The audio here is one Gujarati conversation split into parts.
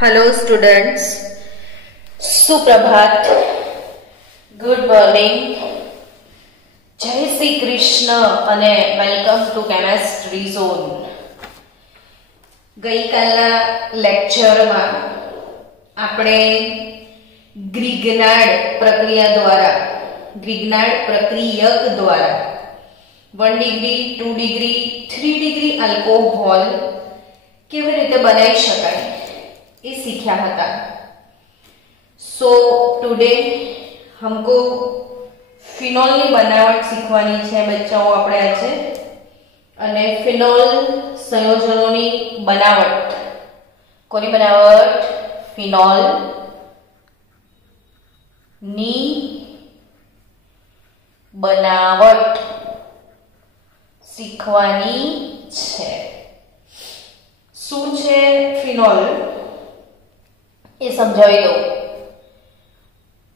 हेलो स्टूडेंट्स, सुप्रभात, गुड मॉर्निंग, जय श्री कृष्ण અને વેલકમ ટુ કેમેસ્ટ્રી ઝોન। ગઈકાલના લેક્ચરમાં આપણે ગ્રિગ્નાર્ડ પ્રક્રિયા દ્વારા 1 ડિગ્રી 2 ડિગ્રી 3 ડિગ્રી આલ્કોહોલ કેવી રીતે બનાવી શકાય ये सीखा था। सो टुडे हमको फिनोल ની બનાવટ શીખવાની છે બચ્ચાઓ આપણે આજે, અને ફિનોલ સંયોજનોની બનાવટ, કોની બનાવટ? ફિનોલ ની બનાવટ શીખવાની છે। શું છે ફિનોલ ये समझावी दो।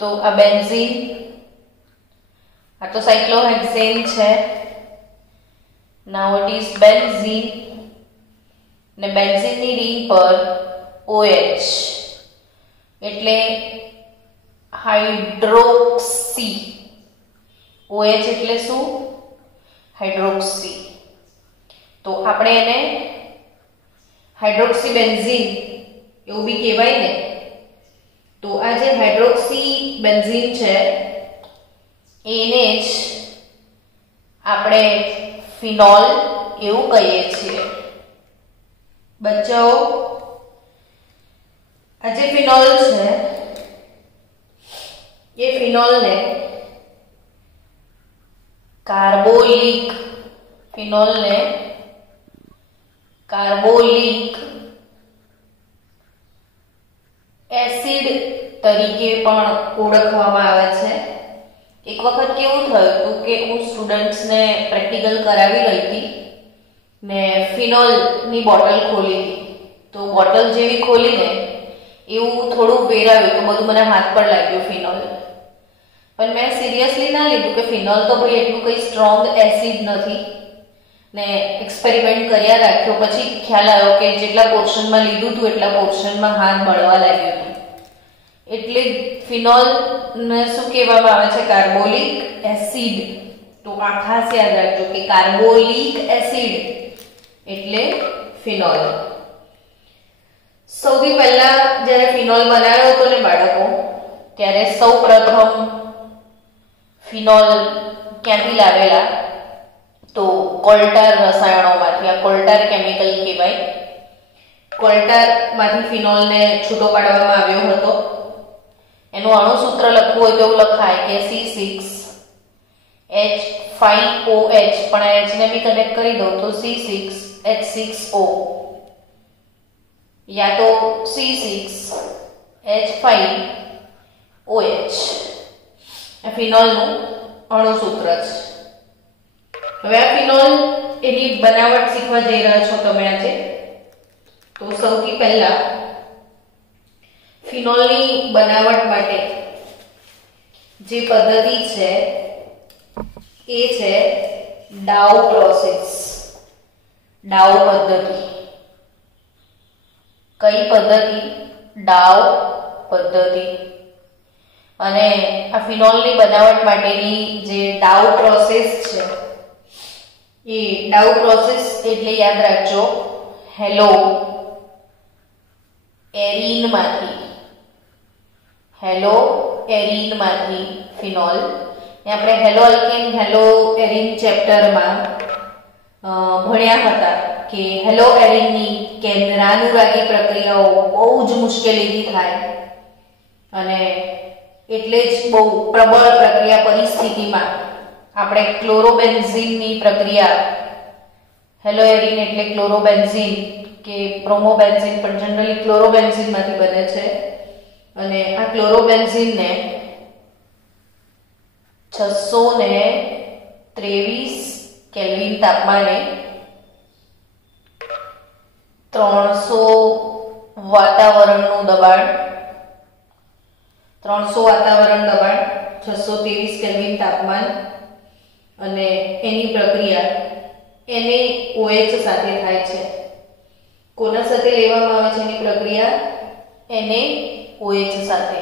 तो आ बेंजीन, आ तो साइक्लोहेक्सेन है। नाउ इट इज बेंजीन ने बेंजीन नी रिंग पर OH એટલે હાઇડ્રોક્સી। OH એટલે શું? હાઇડ્રોક્સી। તો આપણે એને હાઇડ્રોક્સી બેન્ઝીન એવું બી કહેવાય ને। તો આ જે હાઇડ્રોક્સી બેન્ઝીન છે એને જ આપણે ફિનોલ એવું કહીએ છીએ। બચ્ચાઓ, આ જે ફિનોલ છે એ ફિનોલને કાર્બોલિક, ફિનોલને કાર્બોલિક एसिड तरीके पण ओळखवामां आवे छे। एक वखत केवुं थयुं हतुं के हूँ स्टूडेंट्स ने प्रेक्टिकल करावी रही थी ने फिनोल नी बोटल खोली थी। तो बोटल जेवी खोली ने एवुं थोड़ुं वेराव्युं तो बधुं मने हाथ पर लाग्युं फिनोल। पण मैं सीरियसली ना लीधुं के फिनोल तो भाई एटलुं कई स्ट्रोंग एसिड नथी ने एक्सपेरिमेंट कर्या राख्यो। पछी ख्याल आव्यो के जेटला पोर्शन में लीधुं हतुं एटला पोर्शन में हाथ बळवा लाग्यो हतो। એટલે ફિનોલ ને શું કહેવામાં આવે છે? કાર્બોલિક એસિડ। તો આ ખાસ યાદ રાખજો કે કાર્બોલિક એસિડ એટલે ફિનોલ। સૌથી પહેલા જ્યારે ફિનોલ બનાવ્યો હતો ને બાળકો, ત્યારે સૌપ્રથમ ફિનોલ ક્યાંથી લાવેલા? તો કોલ્ટાર રસાયણોમાંથી। આ કોલ્ટાર કેમિકલ કહેવાય। કોલ્ટારમાંથી ફિનોલને છૂટો પાડવામાં આવ્યો હતો। એનું અણુસૂત્ર લખવું હોય તો એવું લખાય કે C6H5OH, પણ આ H ને બી કનેક્ટ કરી દો તો C6H6O या तो C6H5OH। આ ફિનોલનું અણુસૂત્ર છે। હવે આ ફિનોલ એની બનાવટ શીખવા જઈ રહ્યા છો તમે આજે। તો સૌથી પહેલા ફિનોલની બનાવટ માટે જે પદ્ધતિ છે એ છે ડાઉ પ્રોસેસ। ડાઉ પદ્ધતિ। કઈ પદ્ધતિ? ડાઉ પદ્ધતિ। અને આ ફિનોલની બનાવટ માટેની જે ડાઉ પ્રોસેસ છે એ ડાઉ પ્રોસેસ એટલે યાદ રાખજો હેલો एरीन माथी फिनोल। આપણે હેલો અલ્કેન હેલો એરીન ચેપ્ટર માં ભણ્યા હતા કે હેલો એરીન ની કેન્દ્રાનુરાગી પ્રક્રિયાઓ બહુ જ મુશ્કેલીથી થાય, અને એટલે જ બહુ પ્રબળ પ્રક્રિયા પરિસ્થિતિમાં આપણે ક્લોરોબેન્ઝીન ની પ્રક્રિયા, હેલો એરીન એટલે ક્લોરોબેન્ઝીન કે બ્રોમોબેન્ઝીન, પણ જનરલી ક્લોરોબેન્ઝીન માંથી બને છે। અને આ ક્લોરોબેન્ઝીન ને 623 કેલ્વિન તાપમાને 300 વાતાવરણનું દબાણ, 300 વાતાવરણ દબાણ, 623 કેલ્વિન તાપમાન અને એની પ્રક્રિયા NaOH સાથે થાય છે। કોના સાથે લેવામાં આવે છે એની પ્રક્રિયા? NaOH સાથે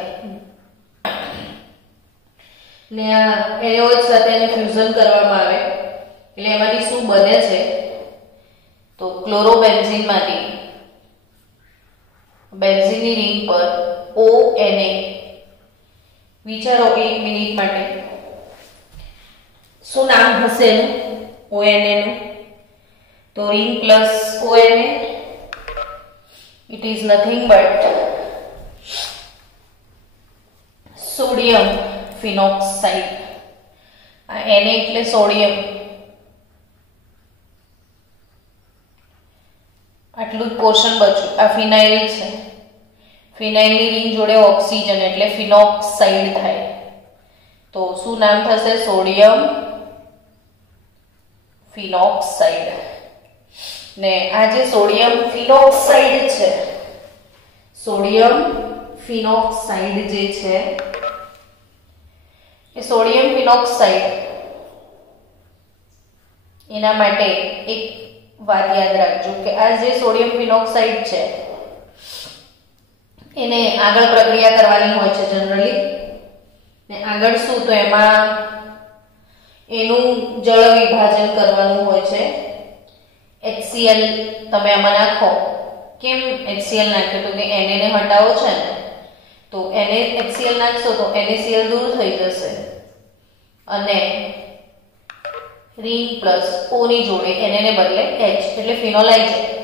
ને આ NaOH સાથે એને ફ્યુઝન કરવામાં આવે એટલે એમાંથી શું બને છે તો ક્લોરોબેન્ઝીનમાંથી બેન્ઝીનની રિંગ પર ONA વિચારો 1 મિનિટ માટે શું નામ હશે એનું ONA નું તો ring plus ONA it is nothing but sodium phenoxide આ Na એટલે સોડિયમ આટલું જ પોર્શન બચ્યું આ ફિનાઇલ છે ફિનાઇલની રિંગ જોડે ઓક્સિજન એટલે ફિનોક્સાઇડ થાય તો શું નામ થશે સોડિયમ ફિનોક્સાઇડ ને આ જે સોડિયમ ફિનોક્સાઇડ છે સોડિયમ ફિનોક્સાઇડ જે છે એ સોડિયમ ફિનોક્સાઇડ એના માટે એક વાત યાદ રાખજો કે આ જે સોડિયમ ફિનોક્સાઇડ છે એને આગળ પ્રક્રિયા કરવાની હોય છે જનરલી ને આગળ શું તો એમાં એનું જળ વિભાજન કરવાનું હોય છે HCl તમે આમાં નાખો કેમ HCl નાખ્યો તો કે Na ને હટાવો છે ને તો HCl નાખશો તો NaCl દૂર થઈ જશે અને રિંગ પ્લસ O ની જોડે Na ને બદલે H એટલે ફિનોલ આવી જાય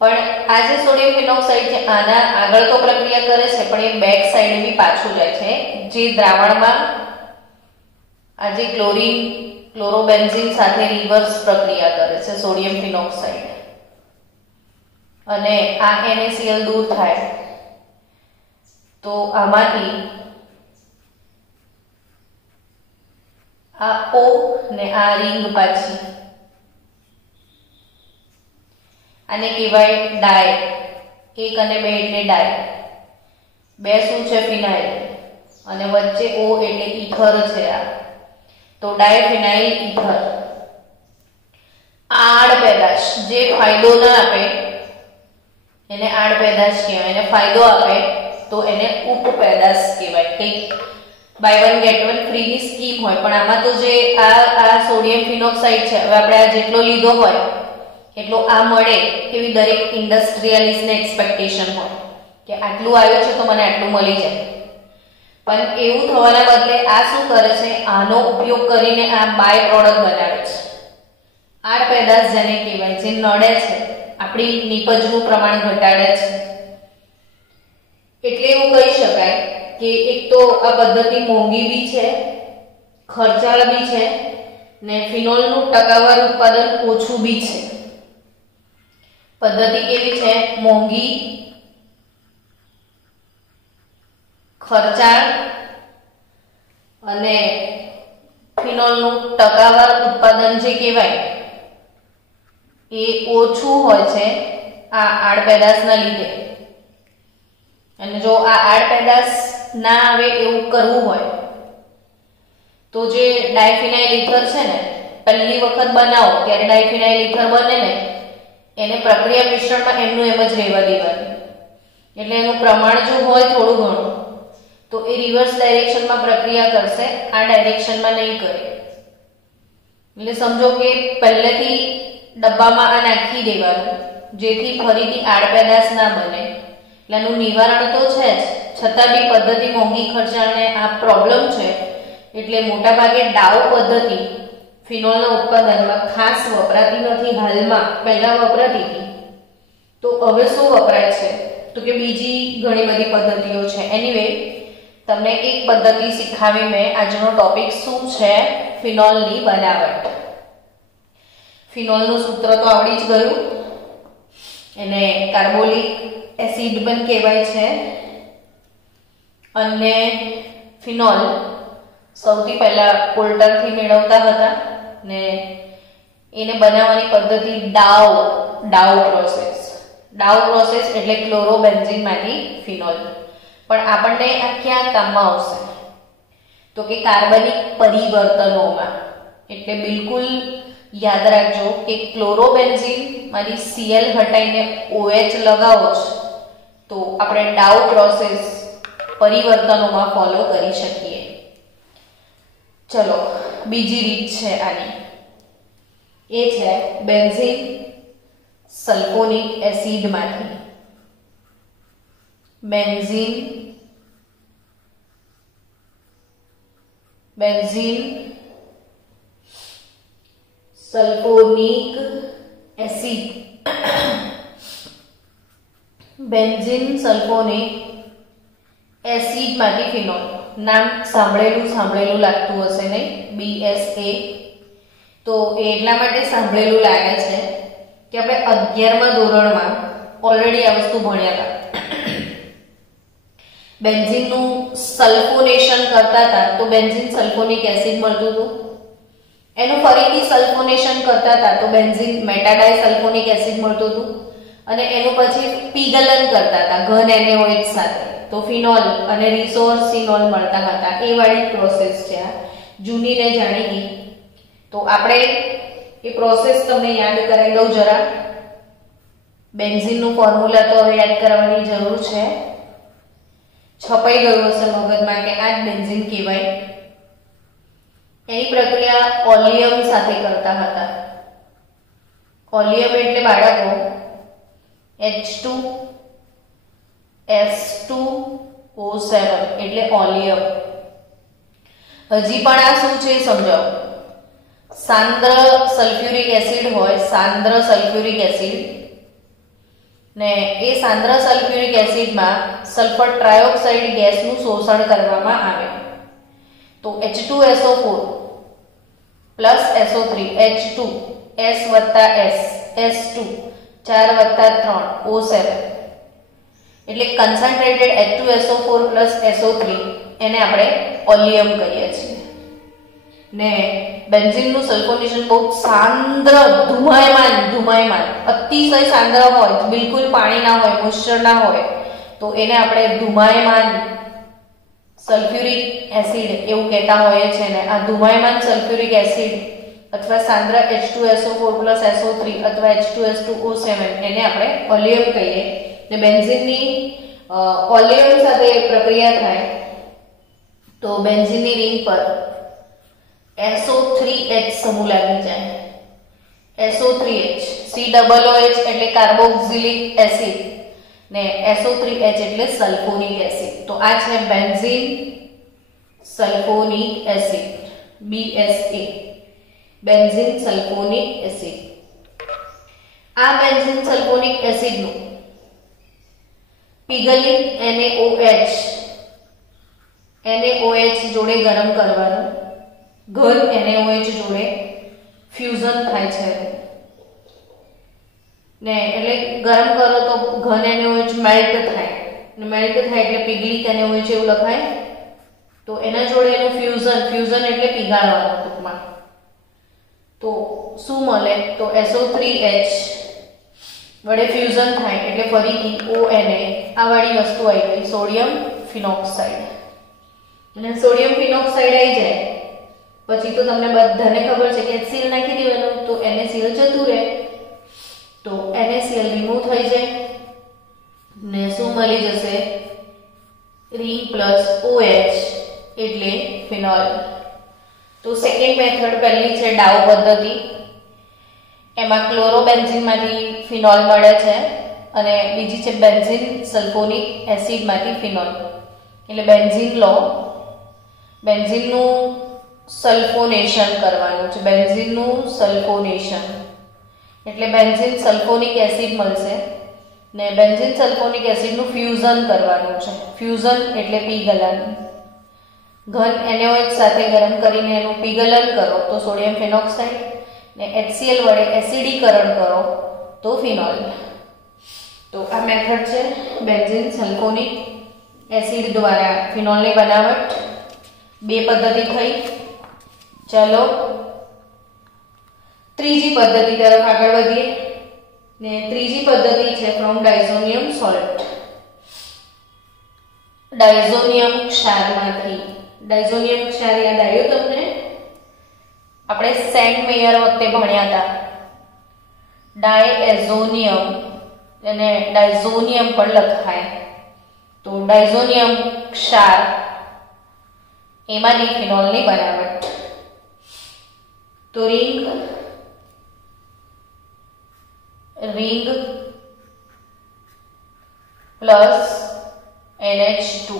પણ આ જે સોડિયમ ફિનોક્સાઇડ છે આના આગળ તો પ્રક્રિયા કરે છે પણ એ બેક સાઈડ બી પાછું જાય છે જે દ્રાવણમાં આ જે ક્લોરોબેન્ઝીન સાથે રિવર્સ પ્રક્રિયા કરે છે સોડિયમ ફિનોક્સાઇડ અને આ NaCl દૂર થાય તો આમાંથી આ O ને આ રિંગ પાછી આને કહેવાય ડાય 1 અને 2 એટલે ડાય 2 શું છે ફિનાઇલ અને વચ્ચે O એટલે ઈથર છે આ તો ડાયફિનાઇલ ઈથર આડ પેદાશ જે ફાયદો ના આપે એને આડ પેદાશ કહેવાય અને ફાયદો આપે તો એને ઉપપેદાશ કહેવાય કંઈક બાય 1 ગેટ 1 ફ્રી ની સ્કીમ હોય પણ આમાં તો જે આ સોડિયમ ફિનોક્સાઇડ છે હવે આપણે આ જેટલો લીધો હોય એટલો આ મળે એવી દરેક ઇન્ડસ્ટ્રીયલિસ્ટને એક્સપેક્ટેશન હોય કે આટલું આવ્યું છે તો મને આટલું મળી જાય પણ એવું થવાના બદલે આ શું કરે છે આનો ઉપયોગ કરીને આ બાય પ્રોડક્ટ બનાવે છે આડ પેદાશ જેને કહેવાય જે નડે છે આપણી નિપજનું પ્રમાણ ઘટાડે છે એટલે એવું કહી શકાય કે એક તો આ પદ્ધતિ મોંઘી બી છે ખર્ચાળ બી છે ને ફિનોલનું ટકાવાર ઉત્પાદન ઓછું બી છે પદ્ધતિ કેવી છે મોંઘી ખર્ચાળ અને ફિનોલનું ટકાવાર ઉત્પાદન જે કહેવાય એ ઓછું હોય છે આ આડ પેદાશના લીધે અને જો આ આડ પેદાશ ના આવે એવું કરવું હોય તો જે ડાયફિનાઇલ ઈથર છે ને પહેલી વખત બનાવો ત્યારે ડાયફિનાઇલ ઈથર બને ને એને પ્રક્રિયા મિશ્રણમાં એમનું એમ જ રહેવા દેવાનું એટલે એનું પ્રમાણ જો હોય થોડું ઘણું તો એ રિવર્સ ડાયરેક્શનમાં પ્રક્રિયા કરશે આ ડાયરેક્શનમાં નહીં કરે એટલે સમજો કે પહેલેથી ડબ્બામાં આ નાખી દેવાનું જેથી ફરીથી આડ પેદાશ ના બને એટલે એનું નિવારણ તો છે જ છતાં બી પદ્ધતિ મોંઘી ખર્ચાળને આ પ્રોબ્લેમ છે એટલે મોટાભાગે ડાઉ પદ્ધતિ ફિનોલના ઉત્પાદનમાં ખાસ વપરાતી નથી હાલમાં પહેલા વપરાતી હતી તો હવે શું વપરાય છે તો કે બીજી ઘણી બધી પદ્ધતિઓ છે એનીવે તમને એક પદ્ધતિ શીખવી મેં આજનો ટોપિક શું છે ફિનોલની બનાવટ ફિનોલનું સૂત્ર તો આવડી જ ગયું એને કાર્બોલિક એસિડ પણ કહેવાય છે અને ફિનોલ સૌથી પહેલા કોલ્ટરથી મેળવતા હતા ને એને બનાવવાની પદ્ધતિ ડાઉ પ્રોસેસ એટલે ક્લોરોબેન્ઝીનમાંથી ફિનોલ પણ આપણને આ ક્યાં કામમાં આવશે તો કે કાર્બનિક પરિવર્તનોમાં એટલે બિલકુલ યાદ રાખજો કે ક્લોરોબેન્ઝીન માંથી Cl હટાઈને OH લગાવો છો તો આપણે ડાઉ પ્રોસેસ પરિવર્તનોમાં ફોલો કરી શકીએ. ચલો બીજી રીત છે આની, એ છે બેન્ઝીન સલ્ફોનિક એસિડમાંથી બેન્ઝીન સલ્ફોનિક એસિડ માંથી ફિનોલ. નામ સાંભળેલું લાગતું હશે નહીં, BSA. તો એટલા માટે સાંભળેલું લાગે છે કે આપણે 11મા ધોરણમાં ઓલરેડી આ વસ્તુ ભણ્યા હતા. બેન્ઝીનનું સલ્ફોનેશન કરતા હતા તો બેન્ઝીન સલ્ફોનિક એસિડ મળતું હતું. એનું ફરીથી સલ્ફોનેશન કરતા હતા તો બેન્ઝીન મેટાડાઈ સલ્ફોનિક એસિડ મળતું હતું. અને એનું પછી પીગલન કરતા હતા ઘન NaOH સાથે તો ફિનોલ અને રિસોર્સિનોલ મળતા હતા. એ વાળી પ્રોસેસ છે આ, જૂની ને જાણીતી. તો આપણે એ પ્રોસેસ તમને યાદ કરાવી દઉં જરા. બેન્ઝીનનું ફોર્મ્યુલા તો હવે યાદ કરવાની જરૂર છે, છપાઈ ગયું હશે મગજમાં કે આ જ બેન્ઝીન કહેવાય. એની પ્રક્રિયા ઓલિયમ સાથે કરતા હતા. ઓલિયમ એટલે બાળકો H2S2O7 એટલે ઓલિયમ. હજી પણ આ શું છે સમજાવો. સાંદ્ર સલ્ફ્યુરિક એસિડ હોય, સાંદ્ર સલ્ફ્યુરિક એસિડ, ને એ સાંદ્ર સલ્ફ્યુરિક એસિડમાં સલ્ફર ટ્રાયોક્સાઇડ ગેસનું શોષણ કરવામાં આવે તો H2SO4 plus SO3 H2 S વત્તા S S2 4 વત્તા 3 O7 એટલે કન્સન્ટ્રેટેડ H2SO4 પ્લસ SO3 એને આપણે ઓલિયમ કહીએ છીએ. ને બેન્ઝીનનું સલ્ફોનેશન બહુ સાંદ્ર ધુમાયમાન અતિશય સાંદ્ર હોય, બિલકુલ પાણી ના હોય, મોઇસ્ચર ના હોય તો એને આપણે ધુમાયમાન સલ્ફ્યુરિક એસિડ એવું કહેતા હોઈએ છીએ. ને આ ધુમાયમાન સલ્ફ્યુરિક એસિડ અથવા સાંદ્ર H2SO4 SO3 અથવા H2S2O7 એને આપણે ઓલિયમ કહીએ. ને બેન્ઝીનની ઓલિયમ સાથે પ્રક્રિયા થાય તો બેન્ઝીનની રિંગ પર SO3H સમૂહ લાગી જાય. SO3H COOH એટલે કાર્બોક્સિલિક એસિડ ને SO3H એટલે સલ્ફોનિક એસિડ. તો આ છે benzene sulphonic acid, BSA, benzene sulphonic acid. આ બેન્ઝીન સલ્ફોનિક એસિડનું પીગલિત NaOH જોડે ગરમ કરવાનું, ઘન NaOH જોડે ફ્યુઝન થાય છે ને એટલે ગરમ કરો તો ઘન NaOH મેલ્ટ થાય ને મેલ્ટ થાય એટલે પીગલિત NaOH એવું લખાય. તો એના જોડે એનું ફ્યુઝન એટલે પીગાળવાનું ટૂંકમાં. તો શું મળે તો SO3H વડે ફ્યુઝન થાય એટલે ફરીથી ONA આ વાળી વસ્તુ આવી ગઈ, સોડિયમ ફિનોક્સાઇડ. અને સોડિયમ ફિનોક્સાઇડ આવી જાય પછી તો તમને બધાને ખબર છે કે HCl નાખી દેવાનું તો NaCl જતું રહે. તો NaCl રિમૂવ થઈ જાય ને શું મળી જશે, રિંગ પ્લસ OH એટલે ફિનોલ. તો સેકન્ડ મેથડ પહેલી છે ડાઉ પદ્ધતિ, એમાં ક્લોરોબેન્ઝીનમાંથી ફિનોલ મળે છે અને બીજી છે બેન્ઝીન સલ્ફોનિક એસિડમાંથી ફિનોલ. એટલે બેન્ઝીન લો, બેન્ઝીનનું સલ્ફોનેશન કરવાનું છે. બેન્ઝીનનું સલ્ફોનેશન એટલે બેન્ઝીન સલ્ફોનિક એસિડ મળશે ને બેન્ઝીન સલ્ફોનિક એસિડનું ફ્યુઝન કરવાનું છે. ફ્યુઝન એટલે પીગલન. ઘન NaOH સાથે ગરમ કરીને એનું પીગલન કરો તો સોડિયમ ફિનોક્સાઇડ ને HCl વડે એસિડીકરણ કરો તો ફિનોલ. તો આ મેથડ છે બેન્ઝીન સલ્ફોનિક એસિડ દ્વારા ફિનોલની બનાવટ. બે પદ્ધતિ થઈ. ચલો ત્રીજી પદ્ધતિ તરફ આગળ વધીએ ને ત્રીજી પદ્ધતિ છે ફ્રોમ ડાયઝોનિયમ સોલ્ટ. ડાયઝોનિયમ ક્ષારમાંથી. ડાયઝોનિયમ ક્ષાર યાદ આવ્યો તમને? આપણે સેન્ટ મેયર વખતે ભણ્યા હતા. ડાયએઝોનિયમ એને ડાયઝોનિયમ પણ લખાય. તો ડાયઝોનિયમ ક્ષાર એમાંની ફિનોલની બનાવટ. તો ring plus NH2,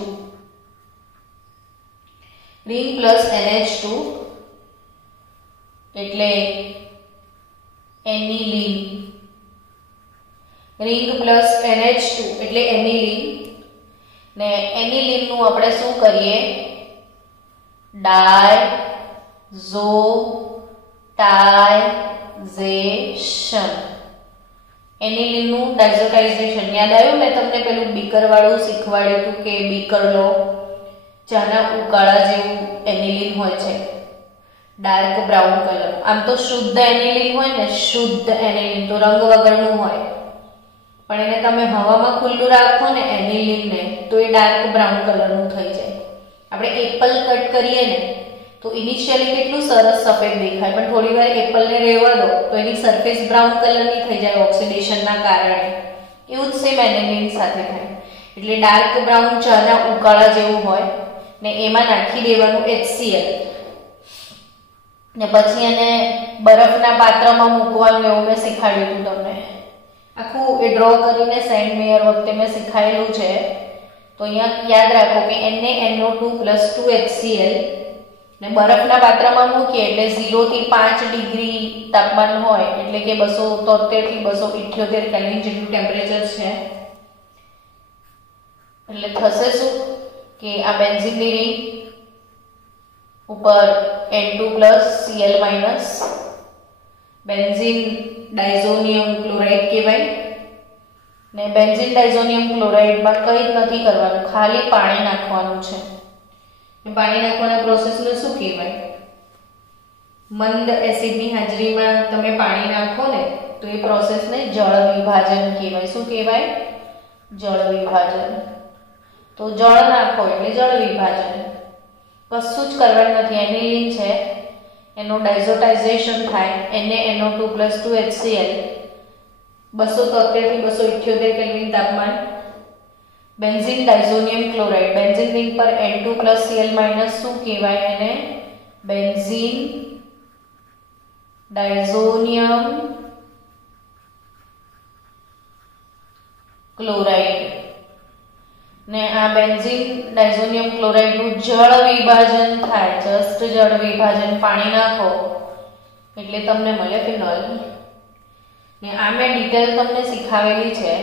ring plus NH2 એટલે એનિલીન. રિંગ પ્લસ NH2 એટલે એનિલીન. ને એનિલીન નું આપણે શું કરીએ? ડાયઝોટાઇઝેશન. એનિલીન નું ડાયઝોટાઇઝેશન યાદ આવ્યું? મેં તમને પેલું બીકર વાળું શીખવાડ્યું હતું કે બીકર લો, ચાના ઉકાળા જેવું એનિલીન હોય છે, ડાર્ક બ્રાઉન કલર. આમ તો શુદ્ધ એનિલીન હોય ને, શુદ્ધ એનિલીન તો રંગ વગરનું હોય, પણ એને તમે હવામાં ખુલ્લું રાખો ને એનિલીન ને, તો એ ડાર્ક બ્રાઉન કલરનું થઈ જાય. આપણે એપલ કટ કરીએ ને તો ઇનિશિયલી કેટલું સરસ સફેદ દેખાય, પણ થોડી વાર એપલને રહેવા દો તો એની સરફેસ બ્રાઉન કલરની થઈ જાય ઓક્સિડેશનના કારણે. એવું જ સેમ એનિલીન સાથે થાય. એટલે ડાર્ક બ્રાઉન ચાના ઉકાળા જેવું હોય ને એમાં નાખી દેવાનું HCl ને પછી એને બરફના પાત્રમાં મૂકવાનું. એવું મેં શીખવાડ્યું હતું તમને. આખું એ ડ્રો કરીને સેન્ડ મેયર વખતે મેં શીખાયેલું છે. તો અહીંયા યાદ રાખો કે NaNO2 + 2HCl ને બરફના પાત્રમાં મૂકીએ એટલે 0 થી 5 ડિગ્રી તાપમાન હોય, એટલે કે 273 થી 278 કેલ્વિન જેટલું ટેમ્પરેચર છે. એટલે થશે શું કે આ બેન્ઝીનની રિંગ ઉપર N2 + Cl - benzene diazonium chloride કહેવાય. ને બેન્ઝીન ડાયઝોનિયમ ક્લોરાઇડમાં કંઈ જ નથી કરવાનું, ખાલી પાણી નાખવાનું છે. પાણી નાખવાના પ્રોસેસને શું કહેવાય? મંદ એસિડની હાજરીમાં તમે પાણી નાખો ને તો એ પ્રોસેસને જળ વિભાજન કહેવાય. શું કહેવાય? જળ વિભાજન. તો જળ નાખો એટલે જળ વિભાજન. કશું જ કરવાનું નથી. એનિલીન છે એનું ડાયઝોટાઇઝેશન થાય, NaNO2 + 2HCl 273 થી 278 કેલ્વિન તાપમાન. Benzene diazonium chloride, benzene ring પર N2 + Cl - શું કહેવાય એને? Benzene diazonium chloride. ને આ બેન્ઝીન ડાયઝોનિયમ ક્લોરાઇડ નું જળ વિભાજન થાય. જસ્ટ જળ વિભાજન, પાણી નાખો એટલે તમને મળે ફિનોલ. ને આ મેં ડિટેલ તમને શીખાવેલી છે.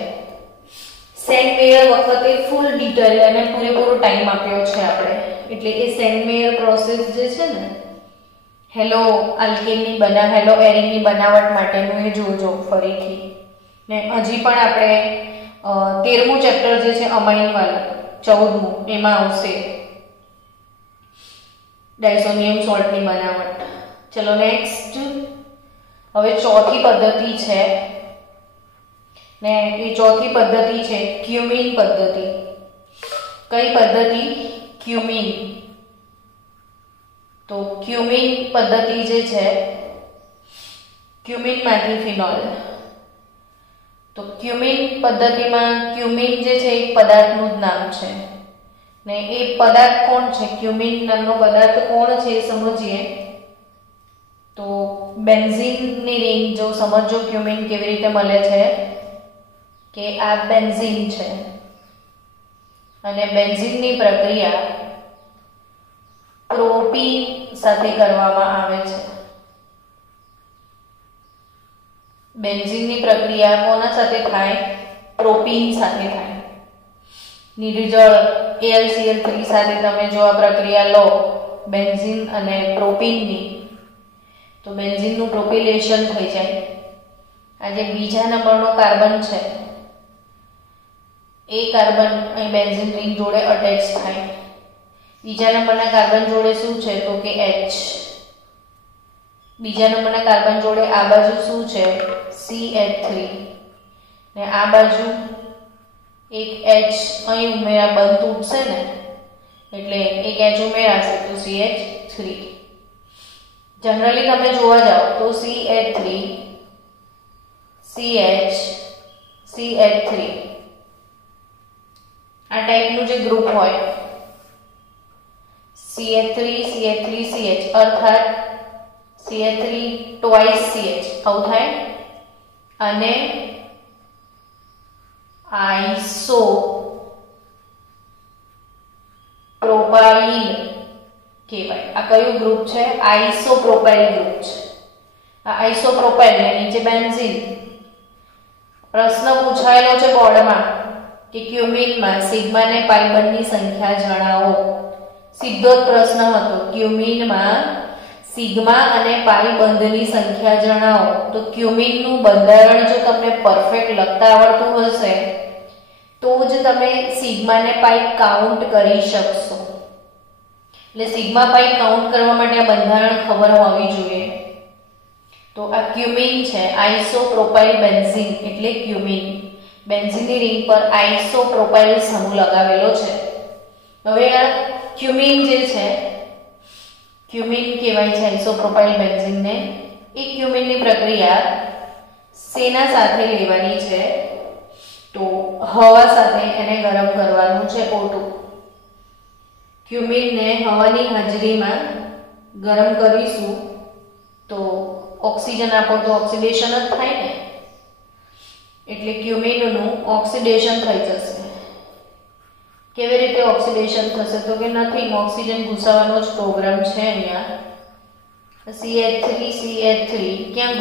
સેન્ટ મેયર વખતે ફૂલ ડિટેલ અને પૂરેપૂરો ટાઈમ આપ્યો છે આપણે. એટલે એ સેન્ટ મેયર પ્રોસેસ જે છે ને, હેલો આલ્કેનની હેલો એરિનની બનાવટ માટેનું, એ જોજો ફરીથી. ને હજી પણ આપણે 13મું ચેપ્ટર જે છે અમાઇન વાળું, 14મું, એમાં આવશે ડાયઝોનિયમ સોલ્ટની બનાવટ. ચલો નેક્સ્ટ. હવે ચોથી પદ્ધતિ છે ને એ ચોથી પદ્ધતિ છે ક્યુમિન પદ્ધતિ. કઈ પદ્ધતિ? ક્યુમિન. તો ક્યુમિન પદ્ધતિ જે છે, ક્યુમિનમાંથી ફિનોલ. તો ક્યુમિન પદ્ધતિમાં ક્યુમિન જે છે એક પદાર્થનું જ નામ છે ને એ પદાર્થ કોણ છે? ક્યુમિન નામનો પદાર્થ કોણ છે એ સમજીએ. તો બેન્ઝીનની રિંગ જો સમજો ક્યુમિન કેવી રીતે મળે છે કે આ બેન્ઝીન છે અને બેન્ઝીનની પ્રક્રિયા પ્રોપીન સાથે કરવામાં આવે છે. બેન્ઝીનની પ્રક્રિયા કોના સાથે થાય? પ્રોપીન સાથે થાય. નિર્જળ AlCl3 સાથે તમે જો આ પ્રક્રિયા લો બેન્ઝીન અને પ્રોપીનની, તો બેન્ઝીનનું પ્રોપિલેશન થઈ જાય. આ જે બીજા નંબરનો કાર્બન છે એ કાર્બન અહીં બેન્ઝીન રિંગ જોડે અટેચ થાય. બીજા નંબરના કાર્બન જોડે શું છે? તો કે H. બીજા નંબરના કાર્બન જોડે આ બાજુ શું છે? CH3 ને આ બાજુ એક H અહીં ઉમેરા, બંધ તૂટશે ને એટલે એક H ઉમેરાશે તો CH3. જનરલી તમે જોવા જાઓ તો CH3 CH CH3 આ ટાઈપનું જે ગ્રુપ હોય CH3 CH3 CH અર્થાત CH3 twice CH આવું થાય અને આઈસો પ્રોપાઇલ કહેવાય। આ કયું ગ્રુપ છે? આઈસોપ્રોપાઇલ ગ્રુપ છે। આ આઈસોપ્રોપાઇલ ને નીચે બેન્ઝીન। પ્રશ્ન પૂછાયેલો છે બોર્ડમાં કે ક્યુમીનમાં સિગ્મા ને પાઈ બંધની સંખ્યા જણાવો। સીધો જ પ્રશ્ન હતો, ક્યુમીનમાં સિગ્મા અને પાઈ બંધની સંખ્યા જણાવો। તો ક્યુમીનનું બંધારણ જો તમને પરફેક્ટ લખતા આવડતું હશે તો જ તમે સિગ્મા ને પાઈ કાઉન્ટ કરી શકશો। એટલે સિગ્મા પાઈ કાઉન્ટ કરવા માટે આ બંધારણ ખબર હોવી જોઈએ। તો આ ક્યુમીન છે, આઈસોપ્રોપાઇલ બેન્ઝીન એટલે ક્યુમીન। બેન્ઝીનની રિંગ પર આઈસોપ્રોપાઇલ સમૂહ લગાવેલો છે। હવે આ ક્યુમીન જે છે, ક્યુમીન કહેવાય છે આઈસોપ્રોપાઇલ બેન્ઝીનને। એ ક્યુમીનની પ્રક્રિયા શેના સાથે લેવાની છે? તો હવા સાથે એને ગરમ કરવાનું છે O2। ક્યુમીનને હવાની હાજરીમાં ગરમ કરીશું તો ઓક્સિજન આપો તો ઓક્સિડેશન જ થાય ને, એટલે ક્યુમીનનું ઓક્સિડેશન થઈ જશે। કેવી રીતે ઓક્સિડેશન થશે? તો કે નથિંગ, ઓક્સિજન ઘૂસાવાનો જ પ્રોગ્રામ છે અહીંયા। CH3 ક્યાં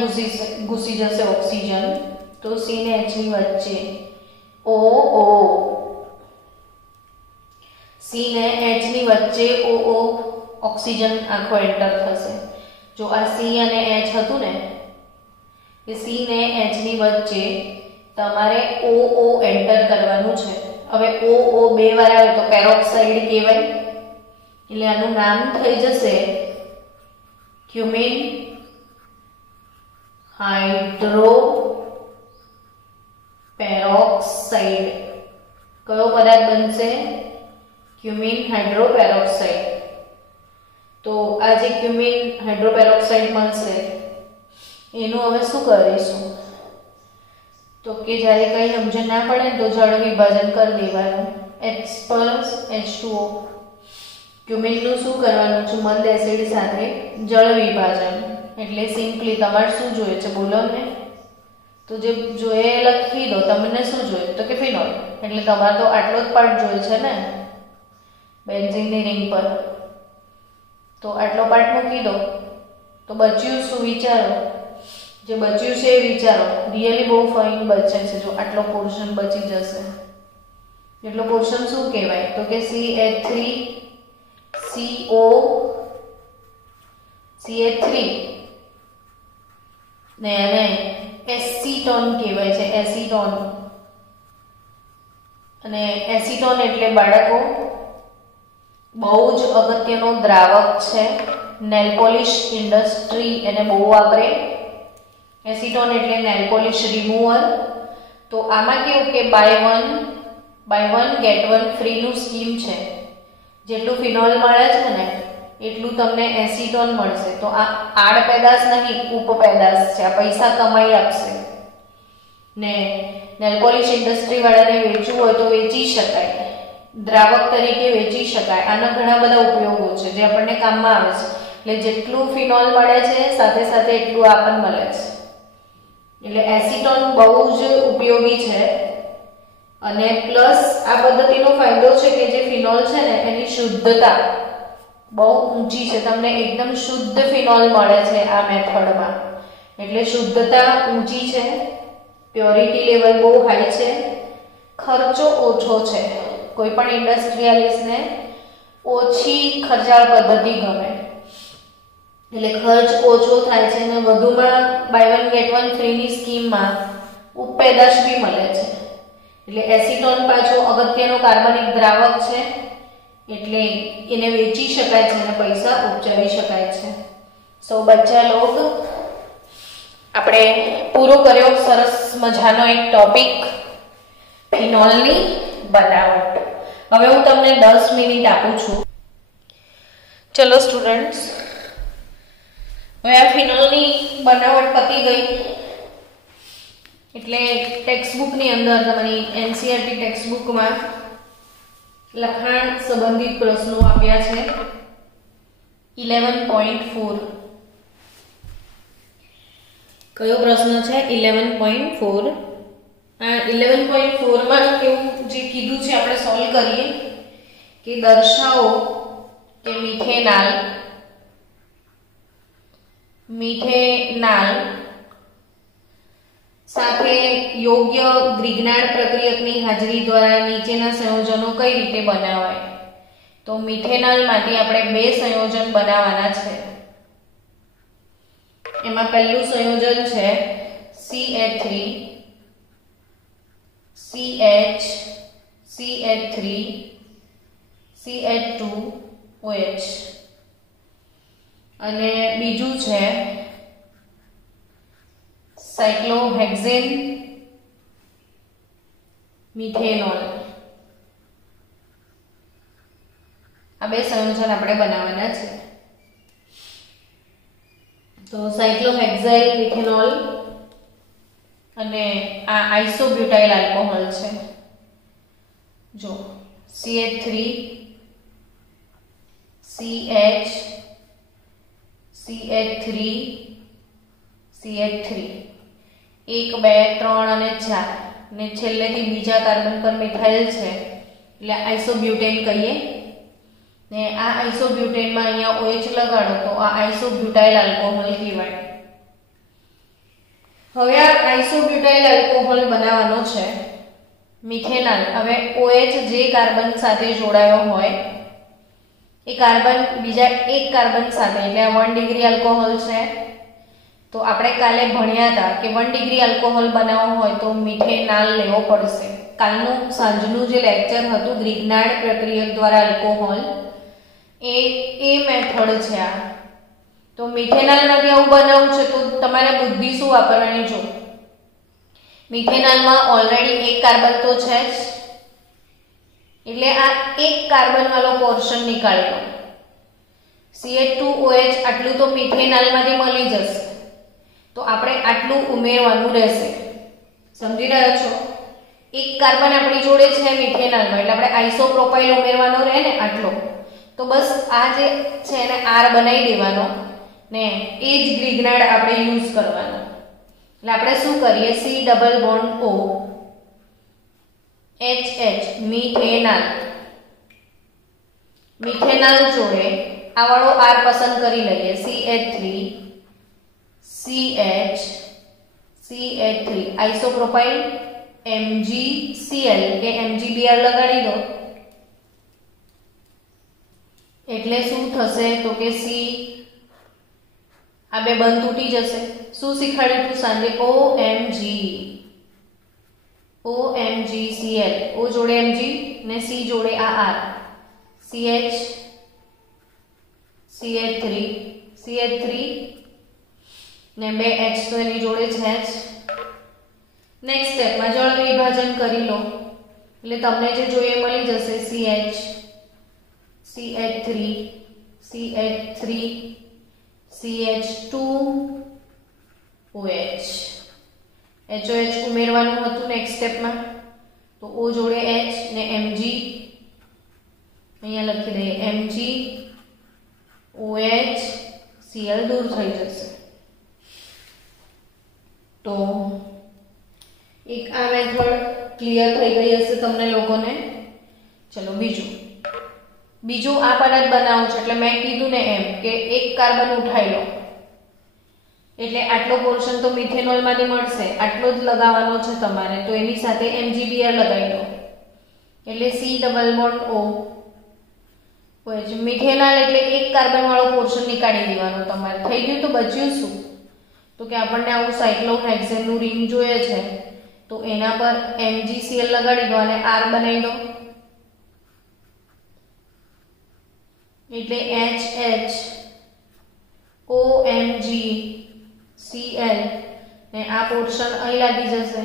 ઘૂસી જશે ઓક્સિજન? તો C ને H ની વચ્ચે OO, C ને H ની વચ્ચે OO ઓક્સિજન આખો એન્ટર થશે। જો આ C અને H હતું ને, એ C ને H ની વચ્ચે તમારે OO એન્ટર કરવાનું છે। હવે OO બે વાર આવે તો પેરોક્સાઇડ કહેવાય, એટલે આનું નામ થઈ જશે ક્યુમીન હાઇડ્રો પેરોક્સાઇડ। કયો પદાર્થ બનશે? ક્યુમીન હાઇડ્રોપેરોક્સાઇડ। તો આ જે ક્યુમીન હાઇડ્રોપેરોક્સાઇડ મળશે એનું હવે શું કરીશું? તો કે જ્યારે કઈ સમજણ ના પડે તો જળ વિભાજન કરી દેવાનું, H+H2O। ક્યુમીનનું શું કરવાનું છે? મંદ એસિડ સાથે જળ વિભાજન। એટલે સિમ્પલી તમારે શું જોઈએ છે બોલો ને? તો જે જોઈએ લખી દો। તમને શું જોઈએ? તો કે ફિનોલ। એટલે તમારે તો આટલો જ પાર્ટ જોઈએ છે ને બેન્ઝીનની રિંગ પર, તો આટલો પાર્ટ મૂકી દો। તો બચ્યું શું? વિચારો, જે બચ્યું છે એ વિચારો। રિયલી બહુ ફાઇન બચે છે, જો આટલો પોર્શન બચી જશે। એટલો પોર્શન શું કહેવાય? તો કે CH3CO CH3 ને એને એસીટોન કહેવાય છે, એસીટોન। અને એસીટોન એટલે બાળકો બહુ જ અગત્યનો દ્રાવક છે। નેલ પોલિશ ઇન્ડસ્ટ્રી એને બહુ વાપરે। એસીટોન એટલે નેલ પોલિશ રિમૂવર। તો આમાં કેવું કે buy one get one free નું સ્કીમ છે। જેટલું ફિનોલ મળે છે ને એટલું તમને એસીટોન મળશે। તો આ આડ પેદાશ નહીં, ઉપપેદાશ છે। આ પૈસા કમાઈ આપશે ને નેલ પોલિશ ઇન્ડસ્ટ્રી વાળાને વેચવું હોય તો વેચી શકાય, દ્રાવક તરીકે વેચી શકાય। આના ઘણા બધા ઉપયોગો છે જે આપણને કામમાં આવે છે। એટલે જેટલું ફિનોલ મળે છે સાથે સાથે એટલું આપણને મળે છે। એટલે એસીટોન બહુ જ ઉપયોગી છે। અને પ્લસ આ પદ્ધતિનો ફાયદો છે કે જે ફિનોલ છે ને એની શુદ્ધતા બહુ ઊંચી છે। તમને એકદમ શુદ્ધ ફિનોલ મળે છે આ મેથડમાં। એટલે શુદ્ધતા ઊંચી છે, પ્યોરિટી લેવલ બહુ હાઈ છે, ખર્ચો ઓછો છે। કોઈ પણ ઇન્ડસ્ટ્રીયલિસ્ટને ઓછી ખર્ચાળ પદ્ધતિ ગમે, એટલે ખર્ચ ઓછો થાય છે અને વધુમાં બાય વન ગેટ વન ફ્રીની સ્કીમમાં ઉપપેદાશ બી મળે છે। એટલે એસીટોન પાછો અગત્યનો કાર્બનિક દ્રાવક છે, એટલે એને વેચી શકાય છે અને પૈસા ઉપચાવી શકાય છે। સો બચ્ચા લોગ, આપણે પૂરો કર્યો સરસ મજાનો એક ટોપિક ફિનોલની બનાવટ। હવે હું તમને 10 મિનિટ આપું છું। ચલો સ્ટુડન્ટ્સ, હવે આ ફિનોલની બનાવટ પતી ગઈ। એટલે ટેક્સ્ટબુકની અંદર તમારી એનસીઈઆરટી ટેક્સ્ટબુકમાં લખાણ સંબંધિત પ્રશ્નો આપ્યા છે 11.4. કયો પ્રશ્ન છે? 11.4. આ 11.4 માં કેવું જે કીધું છે આપણે સોલ્વ કરીએ કે દર્શાવો કે મિથેનાલ સાથે યોગ્ય ગ્રિગ્નાર્ડ પ્રક્રિયકની હાજરી દ્વારા નીચેના સંયોજનો કઈ રીતે બનાવાય. તો મિથેનાલમાંથી આપણે બે સંયોજન બનાવવાના છે. એમાં પહેલું સંયોજન છે CH3 CH CH3 CH2OH અને બીજું છે સાયક્લોહેક્ઝેન મિથેનોલ. આ બે સંયોજન આપણે બનાવવાના છે. તો સાયક્લોહેક્ઝાઇલ મિથેનોલ અને આ આઇસોબ્યુટાઇલ આલ્કોહોલ છે. જો CH3 CH CH3 CH3 1 2 3 અને 4 ને છેલ્લેથી બીજા કાર્બન પર મિથાઇલ છે એટલે આઇસોબ્યુટેન કહીએ ને આ આઇસોબ્યુટેનમાં અહીંયા OH લગાડો તો આ આઇસોબ્યુટાઇલ આલ્કોહોલ કહેવાય. હવે આ આઇસોબ્યુટાઇલ આલ્કોહોલ બનાવવાનો છે મિથેનાલ. હવે OH જે કાર્બન સાથે જોડાયો હોય એ કાર્બન બીજા એક કાર્બન સાથે એટલે 1 ડિગ્રી આલ્કોહોલ છે. તો આપણે કાલે ભણ્યા હતા કે 1 ડિગ્રી આલ્કોહોલ બનાવવો હોય તો મિથેનાલ લેવો પડશે. કાલનું સાંજનું જે લેક્ચર હતું ગ્રિગ્નાર્ડ પ્રક્રિયક દ્વારા આલ્કોહોલ એ મેથડ છે આ. તો મિથેનાલમાંથી આવું બનાવવું છે તો તમારે બુદ્ધિ શું વાપરવાની? જો મિથેનાલમાં ઓલરેડી એક કાર્બન તો છે જ એટલે આ એક કાર્બન વાળો પોર્શન નીકાળી લો. CH2OH આટલું તો મિથેનાલમાંથી મળી જશે તો આપણે આટલું ઉમેરવાનું રહેશે. સમજી રહ્યા છો? એક કાર્બન આપણી જોડે છે મિથેનાલમાં એટલે આપણે આઇસોપ્રોપાઇલ ઉમેરવાનો રહે ને આટલો. તો બસ આ જે છે એને R બનાવી દેવાનો ને એ જ ગ્રિગ્નાર્ડ આપણે યુઝ કરવાનો. એટલે આપણે શું કરીએ C double bond O HH મિથેનાલ જોડે આ વાળો R પસંદ કરી લઈએ. CH3 CH CH3 આઇસોપ્રોપાઇલ MgCl કે MgBr લગાડી દો એટલે શું થશે તો કે C આ બે બંધ તૂટી જશે. શું શીખવાડ્યું તું સાંજે? OMgCl O જોડે Mg ને C જોડે આ R CH CH3 ને બે H તો એની જોડે છે જ. નેક્સ્ટ સ્ટેપમાં જળ વિભાજન કરી લો એટલે તમને જે જોઈએ મળી જશે CH CH3 CH2OH HOH ઉમેરવાનું હતું નેક્સ્ટ સ્ટેપમાં તો O જોડે H ને Mg અહીંયા લખી દઈએ MgOH Cl દૂર થઈ જશે. તો એક આ મેથડ ક્લિયર થઈ ગઈ હશે તમને લોકોને. ચલો બીજું આ પદાર્થ બનાવવું છે એટલે મેં કીધું ને એમ કે એક કાર્બન ઉઠાઈ લો એટલે આટલો પોર્શન તો મિથેનોલમાંથી મળશે, આટલો જ લગાવવાનો છે તમારે. તો એની સાથે MgBr લગાવી દો એટલે C double bond O OH. મિથેનાલ એટલે એક કાર્બન વાળો પોર્શન નીકાળી દેવાનો તમારે. થઈ ગયું તો બચ્યું શું? તો કે આપણને આવું સાયક્લોહેક્ઝેન નું રિંગ જોઈએ છે તો એના પર MgCl લગાડી દો અને R બનાવી દો એટલે HH OMgCl ને આ પોર્શન અહીં લાગી જશે.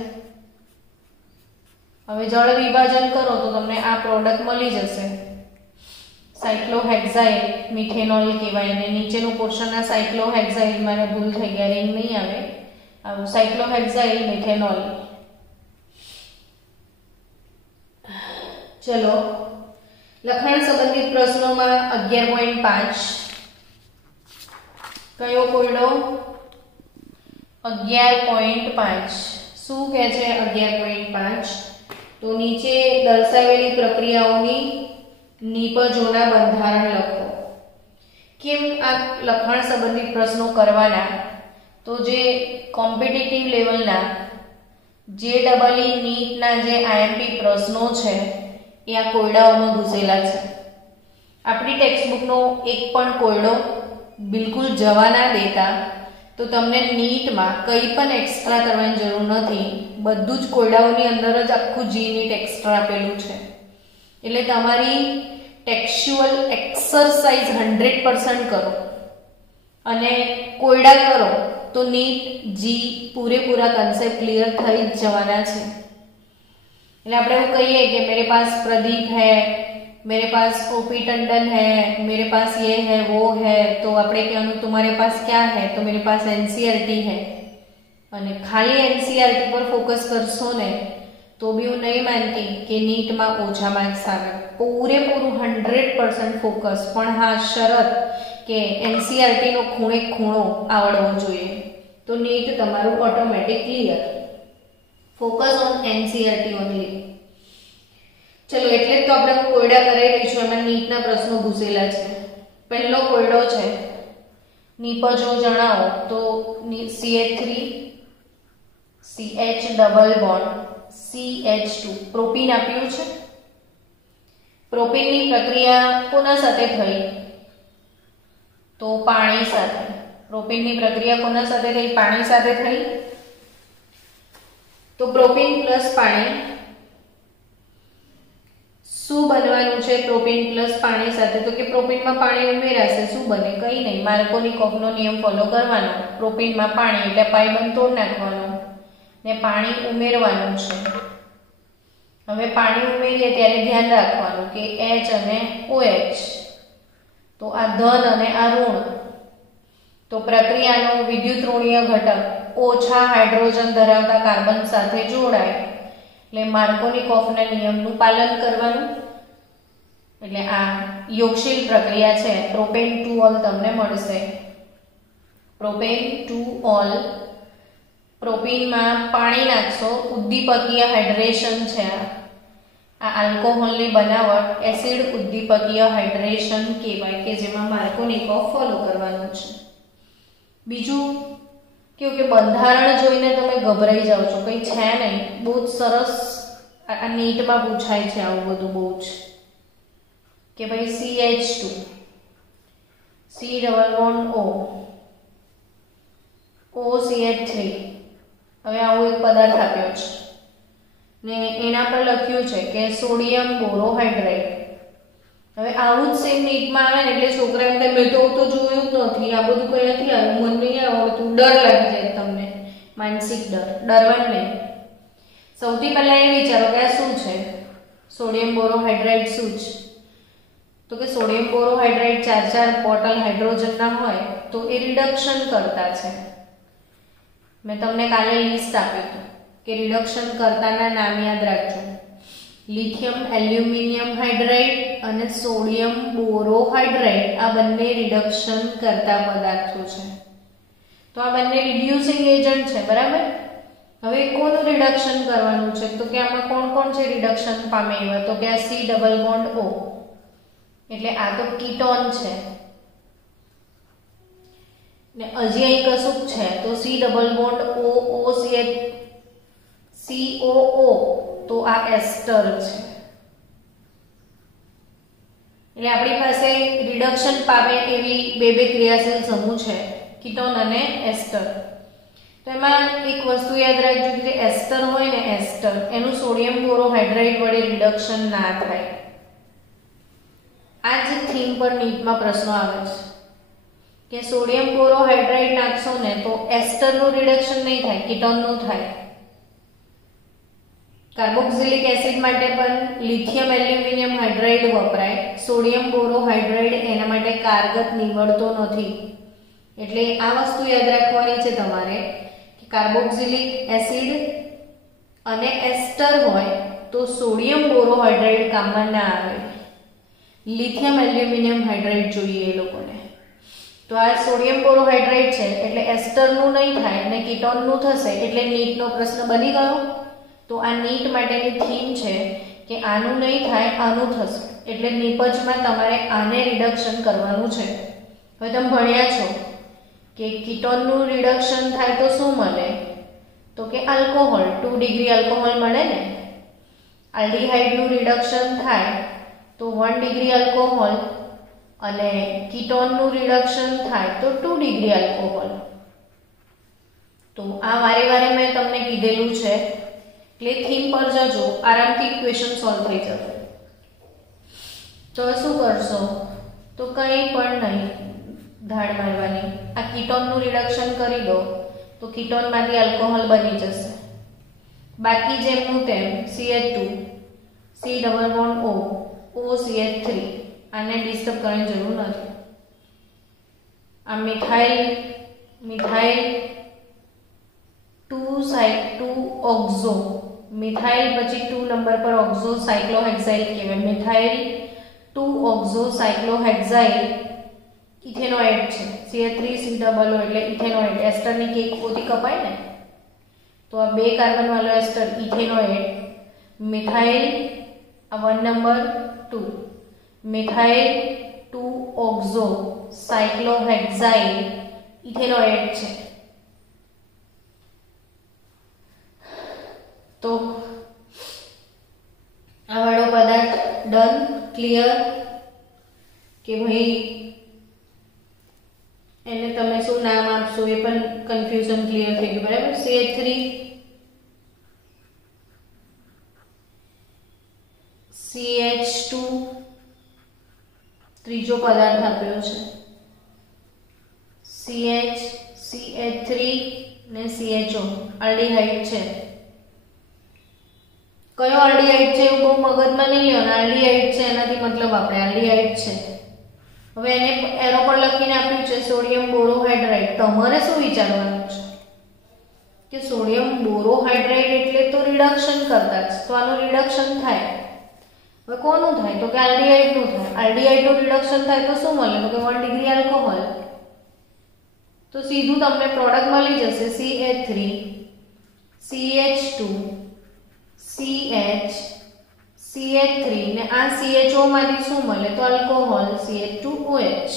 હવે જળ વિભાજન કરો તો તમને આ પ્રોડક્ટ મળી જશે. સાયક્લોહેક્ઝાઇલ મિથેનોલ કહેવાય ને નીચેનું પોર્શન આ સાયક્લોહેક્ઝાઇલ માં ભૂલ થઈ ગયા રિંગ નહીં આવે સાયક્લોહેક્સાઇલ મિથેનોલ. ચલો લખાણ સંબંધિત પ્રશ્નોમાં 11.5 કયો કોયડો? 11.5 શું કહે છે? 11.5 તો નીચે દર્શાવેલી પ્રક્રિયાઓની નિપજોના બંધારણ લખો. કેમ આ લખાણ સંબંધિત પ્રશ્નો કરવાના? તો જે કોમ્પિટિટિવ લેવલના JEE નીટના જે આઈએમપી પ્રશ્નો છે એ આ કોયડાઓમાં ઘૂસેલા છે. આપણી ટેક્સ્ટબુકનો એક પણ કોયડો બિલકુલ જવા ના દેતા તો તમને નીટમાં કંઈ પણ એક્સ્ટ્રા કરવાની જરૂર નથી. બધું જ કોયડાઓની અંદર જ આખું જી નીટ એક્સ્ટ્રા આપેલું છે. એટલે તમારી ટેક્સ્ચ્યુઅલ એક્સરસાઇઝ 100% કરો અને કોયડા કરો તો નીટ જી પૂરેપૂરા કન્સેપ્ટ ક્લિયર થઈ જ જવાના છે. એટલે આપણે એવું કહીએ કે मेरे पास प्रदीप है, मेरे पास ओपी टंडन है, मेरे पास ये है वो है, तो આપણે કહેવાનું तुम्हारे पास क्या है? तो मेरे पास एनसीईआरटी है. અને ખાલી એનસીईआरटी પર ફોકસ કરશો ને તો બી હું નહીં માનતી કે નીટમાં ઓછા માર્ક્સ આવે. પૂરેપૂરું 100% ફોકસ, પણ હા શરત કે એનસીईआरटी નો ખૂણે ખૂણો આવડવો જોઈએ તો નીટ તમારું automatic clear. Focus on NCERT only. ચલો એટલે જ તો આપણે કોયડા કરાવી રહીશું. એમાં નીટના પ્રશ્નો ઘૂસેલા છે. પહેલો કોયડો છે નિપજો જણાવો. તો CH3 CH double bond CH2 propyne આપ્યું છે. પ્રોપીનની પ્રક્રિયા કોના સાથે થઈ? તો પાણી સાથે. પ્રોપીનની પ્રક્રિયા કોના સાથે થઈ? પાણી સાથે થઈ. તો પ્રોપીન પ્લસ પાણી શું બનવાનું છે? પ્રોપીન પ્લસ પાણી સાથે તો કે પ્રોપીનમાં પાણી ઉમેરાશે, શું બને? કંઈ નહીં, માર્કોનિકોવનો નિયમ ફોલો કરવાનો. પ્રોપીનમાં પાણી એટલે પાઈ બંધ તોડ નાખવાનો ને પાણી ઉમેરવાનું છે. હવે પાણી ઉમેરીએ ત્યારે ધ્યાન રાખવાનું કે H અને OH, તો આ ધન અને આ ઋણ, તો પ્રક્રિયાનો વિદ્યુત ઋણીય ઘટક ઓછા હાઇડ્રોજન ધરાવતા કાર્બન સાથે જોડાય એટલે માર્કોનિકોવના નિયમનું પાલન કરવાનું. એટલે આ યોગશીલ પ્રક્રિયા છે. પ્રોપેન ટુ ઓલ તમને મળશે. Propane to all. પ્રોપીનમાં પાણી નાખશો, ઉદ્દીપકીય હાઇડ્રેશન છે. આ આલ્કોહોલની બનાવટ એસિડ ઉદ્દીપકીય હાઇડ્રેશન કહેવાય કે જેમાં માર્કોનિકોવ ફોલો કરવાનું છે. બીજું કેવું કે બંધારણ જોઈને તમે ગભરાઈ જાઓ છો, કંઈ છે નહીં, બહુ જ સરસ આ નીટમાં પૂછાય છે આવું બધું બહુ જ કે ભાઈ CH2 C double bond O OCH3. હવે આવો એક પદાર્થ આપ્યો છે ને એના પર લખ્યું છે કે સોડિયમ બોરોહાઇડ્રેટ. હવે આવું જ સેમ નીટમાં આવે ને એટલે છોકરા એમ થાય મેં તો જોયું જ નથી, આ બધું કયાથી આવ્યું, મને નહીં આવડતું, ડર લાગી જાય તમને, માનસિક ડર. ડરવાનું નહીં. સૌથી પહેલા એ વિચારો કે આ શું છે? સોડિયમ બોરોહાઇડ્રેટ શું છે? તો કે સોડિયમ બોરોહાઇડ્રેટ 4 પોર્ટલ હાઇડ્રોજનના હોય તો એ રિડક્શન કરતા છે. મેં તમને કાલે લિસ્ટ આપ્યું હતું કે રિડક્શન કરતાના નામ યાદ રાખજો. લિથિયમ એલ્યુમિનિયમ હાઇડ્રેટ અને સોડિયમ બોરોહાઇડ્રેટ આ બંને રિડક્શન કરતા પદાર્થો છે. તો આ બંને રિડ્યુસિંગ એજન્ટ છે, બરાબર. હવે કોનું રિડક્શન કરવાનું છે? તો કે આમાં કોણ કોણ છે રિડક્શન પામે એવા? તો કે આ C ડબલ બોન્ડ O, એટલે આ તો કીટોન છે ને હજી અહીં કશુંક છે તો C ડબલ બોન્ડ COO, તો આ એસ્ટર છે. એટલે આપણી પાસે રિડક્શન પામે એવી બે ક્રિયાશીલ સમૂહ છે, કીટોન અને એસ્ટર. તો એમાં એક વસ્તુ યાદ રાખજો કે જે એસ્ટર હોય ને એસ્ટર, એનું સોડિયમ બોરોહાઇડ્રેટ વડે રિડક્શન ના થાય. આ જ થીમ પર નીટમાં પ્રશ્નો આવે છે કે સોડિયમ બોરોહાઇડ્રેટ નાખશો ને તો એસ્ટરનું રિડક્શન નહીં થાય, કીટોનનું થાય. કાર્બોક્સિલિક એસિડ માટે પણ લિથિયમ એલ્યુમિનિયમ હાઇડ્રાઇડ વપરાય, સોડિયમ બોરોહાઇડ્રેટ એના માટે કારગત નીવડતો નથી. એટલે આ વસ્તુ યાદ રાખવાની છે તમારે કે કાર્બોક્સિલિક એસિડ અને એસ્ટર હોય તો સોડિયમ બોરોહાઇડ્રેટ કામમાં ના આવે, લિથિયમ એલ્યુમિનિયમ હાઇડ્રેટ જોઈએ એ લોકોને. તો આ સોડિયમ બોરોહાઇડ્રેટ છે એટલે એસ્ટરનું નહીં થાય અને કીટોનનું થશે એટલે નીટનો પ્રશ્ન બની ગયો. તો આ નીટ માટેની થીમ છે કે આનું નહીં થાય આનું થશે, એટલે નિપજમાં તમારે આને રિડક્શન કરવાનું છે. હવે તમે ભણ્યા છો કે કીટોનનું રિડક્શન થાય તો શું મળે, તો કે આલ્કોહોલ 2 ડિગ્રી આલ્કોહોલ મળે ને. આલ્ડીહાઇડનું રિડક્શન થાય તો 1 ડિગ્રી આલ્કોહોલ અને કીટોનનું રિડક્શન થાય તો 2 ડિગ્રી આલ્કોહોલ. તો આ વારે વારે મેં તમને કીધેલું છે એટલે થીમ પર જજો, આરામથી ઇક્વેશન સોલ્વ થઈ જશે. તો શું કરશો, તો કંઈ પણ નહીં ધાડ મારવાની, આ કીટોનનું રિડક્શન કરી દો તો કીટોનમાંથી આલ્કોહોલ બની જશે. બાકી જેમનું તેમ CH2 C double bond O OCH3 આને ડિસ્ટર્બ કરવાની જરૂર નથી. આ મિથાઇલ 2 ઓક્ઝો, મિથાઇલ પછી 2 નંબર પર ઓક્ઝો સાયક્લોહેક્સાઇલ કહેવાય. મિથાઇલ 2 ઓક્ઝો સાયક્લોહેક્સાઇલ ઇથેનોએટ છે. CH3 C ડબલ O એટલે ઇથેનોએટ. એસ્ટરની કેક ઓથી કપાય ને, તો આ 2 કાર્બન વાળો એસ્ટર ઇથેનોએટ. મિથાઇલ આ 1 નંબર 2 મિથાઇલ 2 ઓક્ઝો સાયક્લોહેક્સાઇલ ઇથેનોએટ છે. તો આ વાળો પદાર્થ ડન, ક્લિયર કે ભાઈ એને તમે શું નામ આપશો એ પણ કન્ફ્યુઝન ક્લિયર થઈ ગયું, બરાબર. CH3 CH2 ત્રીજો પદાર્થ આપ્યો છે CH3 ને CHO આલ્ડીહાઇડ છે. કયો આલ્ડીહાઇડ છે એવું બહુ મગજમાં નહીં લેવાનું, આલ્ડીહાઇડ છે એનાથી મતલબ આપણે આલ્ડીહાઇડ છે. હવે એને એરો પર લખીને આપ્યું છે સોડિયમ બોરોહાઇડ્રેટ. તમારે શું વિચારવાનું છે કે સોડિયમ બોરોહાઇડ્રેટ એટલે તો રિડક્શન કરતા જ, તો આનું રિડક્શન થાય. હવે કોનું થાય, તો કે આલ્ડીહાઇડનું થાય. આલ્ડીહાઇડનું રિડક્શન થાય તો શું મળે, તો કે 1 ડિગ્રી આલ્કોહોલ. તો સીધું તમને પ્રોડક્ટ મળી જશે CH3 CH2 CH CH3 ને આ CHO માંથી શું મળે, તો alcohol CH2OH.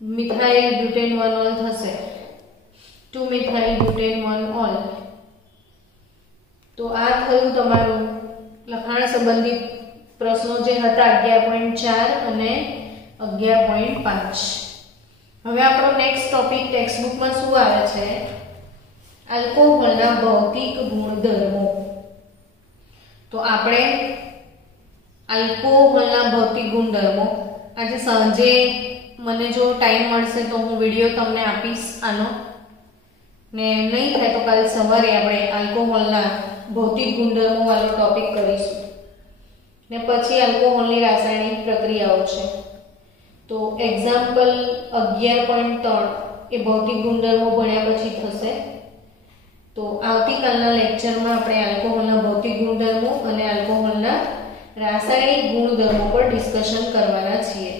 Methyl butane 1 all થશે 2 મિથાઇલ બ્યુટેન 1 ઓલ. તો આ થયું તમારું લખાણ સંબંધિત પ્રશ્નો જે હતા 11.4 અને 11.5. હવે આપણો નેક્સ્ટ ટોપિક ટેક્સ્ટબુકમાં શું આવે છે, આલ્કોહોલના ભૌતિક ગુણધર્મો. તો આપણે આલ્કોહોલના ભૌતિક ગુણધર્મો આજે સાંજે મને જો ટાઈમ મળશે તો હું વિડિયો તમને આપીશ આનો, ને નહીં થાય તો કાલ સવારે આપણે આલ્કોહોલના ભૌતિક ગુણધર્મો વાળો ટોપિક કરીશું. ને પછી આલ્કોહોલની રાસાયણિક પ્રક્રિયાઓ છે. તો એક્ઝામ્પલ 11.3 એ ભૌતિક ગુણધર્મો ભણ્યા પછી થશે. તો આવતીકાલના લેક્ચરમાં આપણે આલ્કોહોલના ભૌતિક ગુણધર્મો અને આલ્કોહોલના રાસાયણિક ગુણધર્મો પર ડિસ્કશન કરવાના છીએ.